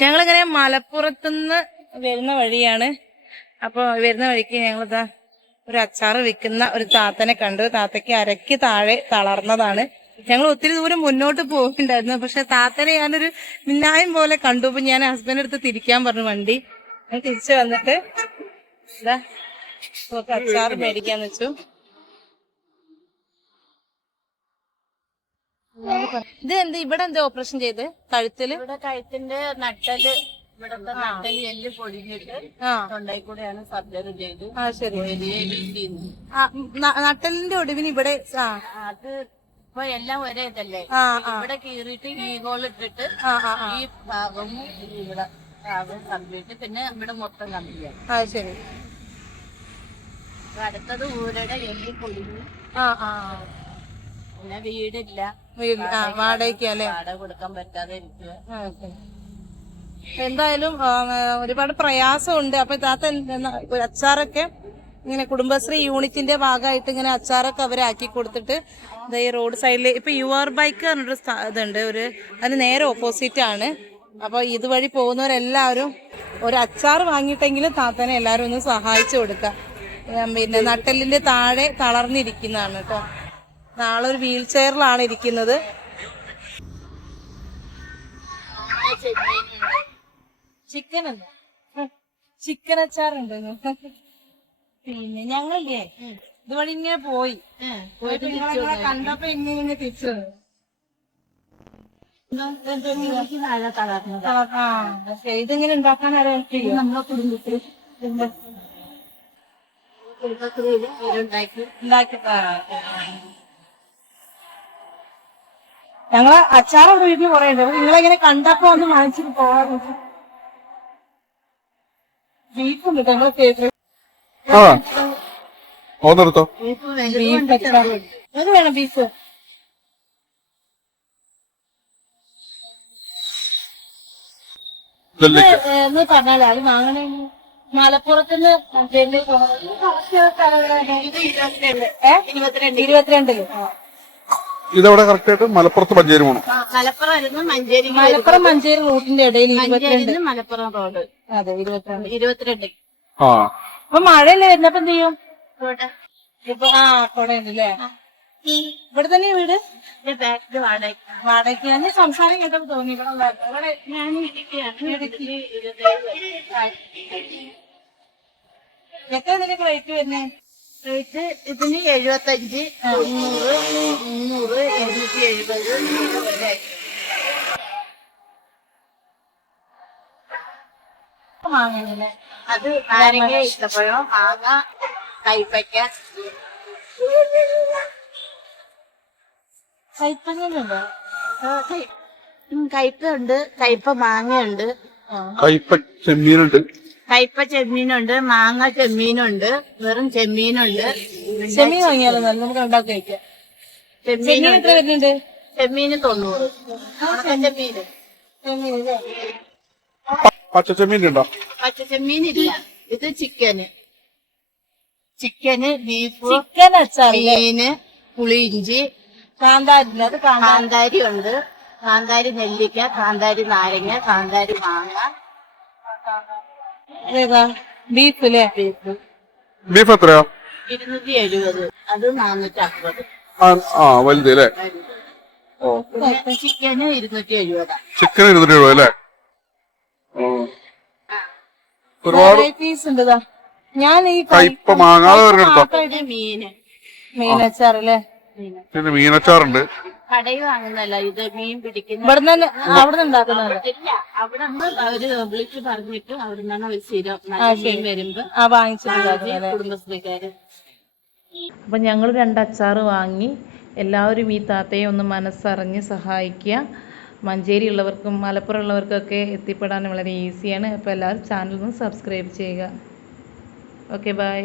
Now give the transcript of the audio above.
ഞങ്ങളിങ്ങനെ മലപ്പുറത്തുനിന്ന് വരുന്ന വഴിയാണ്. അപ്പോൾ വരുന്ന വഴിക്ക് ഞങ്ങളിതാ ഒരു അച്ചാറ് വിൽക്കുന്ന ഒരു താത്തനെ കണ്ടു. താത്തയ്ക്ക് അരയ്ക്ക് താഴെ തളർന്നതാണ്. ഞങ്ങൾ ഒത്തിരി ദൂരം മുന്നോട്ട് പോയിട്ടുണ്ടായിരുന്നു. പക്ഷെ താത്തനെ ഞാനൊരു മിന്നായം പോലെ കണ്ടു. അപ്പൊ ഞാൻ ഹസ്ബൻഡ് അടുത്ത് തിരിക്കാൻ പറഞ്ഞു വണ്ടി. ഞാൻ തിരിച്ചു വന്നിട്ട് ഇതാ അച്ചാറ് മേടിക്കാന്ന് വെച്ചു. ഇത് എന്ത് ഇവിടെ എന്താ ഓപ്പറേഷൻ ചെയ്ത് കഴുത്തില്? ഇവിടെ കഴുത്തിന്റെ നട്ടല് ഇവിടത്തെ നട്ടല് എല്ല് പൊടിഞ്ഞിട്ട് തൊണ്ടയിൽ കൂടെയാണ് സർജറി ചെയ്ത്. ശരി. നട്ടലിന്റെ ഒടിവിന് ഇവിടെ അത് ഇപ്പൊ എല്ലാം ഒരേ ഇതല്ലേ. ഇവിടെ കീറിയിട്ട് ഈ ഹോൾ ഇട്ടിട്ട് ഈ ഭാഗവും ഇവിടെ ഭാഗവും കമ്പ്ലീറ്റ്, പിന്നെ ഇവിടെ മൊത്തം കമ്പ്ലീറ്റ്. ശരി. അടുത്തത് ഊരയുടെ എല്ല് പൊടിഞ്ഞ്. പിന്നെ വീടില്ല, വാടകയ്ക്കല്ലേ, വാടക കൊടുക്കാൻ പറ്റാതെ ഇരിക്കുക. എന്തായാലും ഒരുപാട് പ്രയാസമുണ്ട്. അപ്പൊ താത്ത ഒരു അച്ചാറൊക്കെ ഇങ്ങനെ കുടുംബശ്രീ യൂണിറ്റിന്റെ ഭാഗമായിട്ട് ഇങ്ങനെ അച്ചാറൊക്കെ അവരാക്കി കൊടുത്തിട്ട് ഈ റോഡ് സൈഡിൽ ഇപ്പൊ യുവർ ബൈക്ക് പറഞ്ഞൊരു ഇതുണ്ട്, അതിന് നേരെ ഓപ്പോസിറ്റ് ആണ്. അപ്പൊ ഇതുവഴി പോകുന്നവരെല്ലാവരും ഒരു അച്ചാർ വാങ്ങിയിട്ടെങ്കിലും താത്തനെ എല്ലാവരും ഒന്ന് സഹായിച്ചു കൊടുക്കാം. പിന്നെ നട്ടെല്ലിന്റെ താഴെ തളർന്നിരിക്കുന്നതാണ് കേട്ടോ. നാളെ ഒരു വീൽ ചെയറിലാണ് ഇരിക്കുന്നത്. ചിക്കൻ അച്ചാറുണ്ട്. പിന്നെ ഞങ്ങളില്ലേ ഇതുവഴി ഇങ്ങനെ പോയിട്ട് നിങ്ങളെ കണ്ടപ്പോ ഇങ്ങനെ തിരിച്ചു ഇതിങ്ങനെ ഉണ്ടാക്കാൻ അറിയാം നമ്മളെ കുടുംബത്തിൽ ഞങ്ങള് അച്ചാറൊക്കെ വീട്ടിൽ കുറെ ഉണ്ട്. നിങ്ങളെങ്ങനെ കണ്ടപ്പോ ഒന്ന് വാങ്ങിച്ചിട്ട് പോകാറുണ്ട്. ബീഫുണ്ട് ഞങ്ങൾ കേട്ടു. അത് വേണം ബീഫ്. എന്ന് പറഞ്ഞാൽ അത് വാങ്ങണേ മലപ്പുറത്തുനിന്ന് 22 ഇതവിടെ കറക്റ്റ് ആയിട്ട് മലപ്പുറത്ത് മഞ്ചേരി പോകണം. മലപ്പുറം മഞ്ചേരി റൂട്ടിന്റെ ഇടയിൽ മലപ്പുറം റോഡ്. അതെ 22. അപ്പൊ മഴയല്ലേ വരുന്നപ്പോ എന്ത് ചെയ്യും? ഇപ്പൊ കൊടയുണ്ടല്ലേ. ഇവിടെ തന്നെ വീട് വാടകയ്ക്ക്. ഞാൻ സംസാരം കേട്ടപ്പോ തോന്നി ഇവിടെ ഞാൻ എത്ര ഇതിനൊക്കെ റേറ്റ് വരുന്നേ? റേറ്റ് ഇതിന് 75, 90, 300, 270 വാങ്ങണല്ലേ. അത് നാരങ്ങ, ഈത്തപ്പഴം, മാങ്ങ, കൈപ്പയ്ക്ക. കൈപ്പങ്ങുണ്ടോ? കയ്പ ഉണ്ട്, കയ്പ മാങ്ങയുണ്ട്, കയ്പ ചെമ്മീനുണ്ട്, കയ്പ ചെമ്മീനുണ്ട്, മാങ്ങ ചെമ്മീനുണ്ട്, വെറും ചെമ്മീനുണ്ട്. ചെമ്മീൻ വാങ്ങിയാലോ നമുക്ക് ഉണ്ടാക്കി കഴിക്കാം. ചെമ്മീൻ എത്ര വരുന്നുണ്ട്? ചെമ്മീന് 90. ചെമ്മീന് പച്ചച്ചെമ്മീൻ ഉണ്ടോ? പച്ചച്ചെമ്മീനില്ല. ഇത് ചിക്കന്, ബീഫ്, ചിക്കൻ അച്ചാർ, മീന്, പുളിയിഞ്ചി, കാന്താരി. അത് കാന്താരി ഉണ്ട്, കാന്താരി നെല്ലിക്ക, കാന്താരി നാരങ്ങ, കാന്താരി മാങ്ങ. ബീഫ് അല്ലേ? ബീഫ് എത്രയാ? 270. അത് 450. വലുത് അല്ലേ? ചിക്കന് 270. ചിക്കൻ 270 അല്ലേ? ഒരുപാട് ഉണ്ട്. ഞാൻ ഈ കയ്പ മാങ്ങാതെ മീനച്ചാറല്ലേ? പിന്നെ മീനച്ചാറുണ്ട്. കടയിൽ വാങ്ങുന്നല്ല, ഇത് മീൻ പിടിക്കുന്ന ഇവിടെ തന്നെ അവിടെ ഉണ്ടാക്കുന്നതല്ല. അവിടെ അവര് വിളിച്ച് പറഞ്ഞിട്ട് അവിടെ നിന്നാണ് ഒരു സ്ഥിരം മീൻ വരുമ്പോ വാങ്ങിച്ചിട്ടുണ്ടാക്കുന്നത് കുടുംബശ്രീക്കാര്. അപ്പൊ ഞങ്ങൾ 2 അച്ചാറ് വാങ്ങി. എല്ലാവരും ഈ താത്തയെ ഒന്ന് മനസ്സറിഞ്ഞ് സഹായിക്കുക. മഞ്ചേരി ഉള്ളവർക്കും മലപ്പുറം ഉള്ളവർക്കൊക്കെ എത്തിപ്പെടാൻ വളരെ ഈസിയാണ്. അപ്പോൾ എല്ലാവരും ചാനൽ ഒന്ന് സബ്സ്ക്രൈബ് ചെയ്യുക. Okay, by.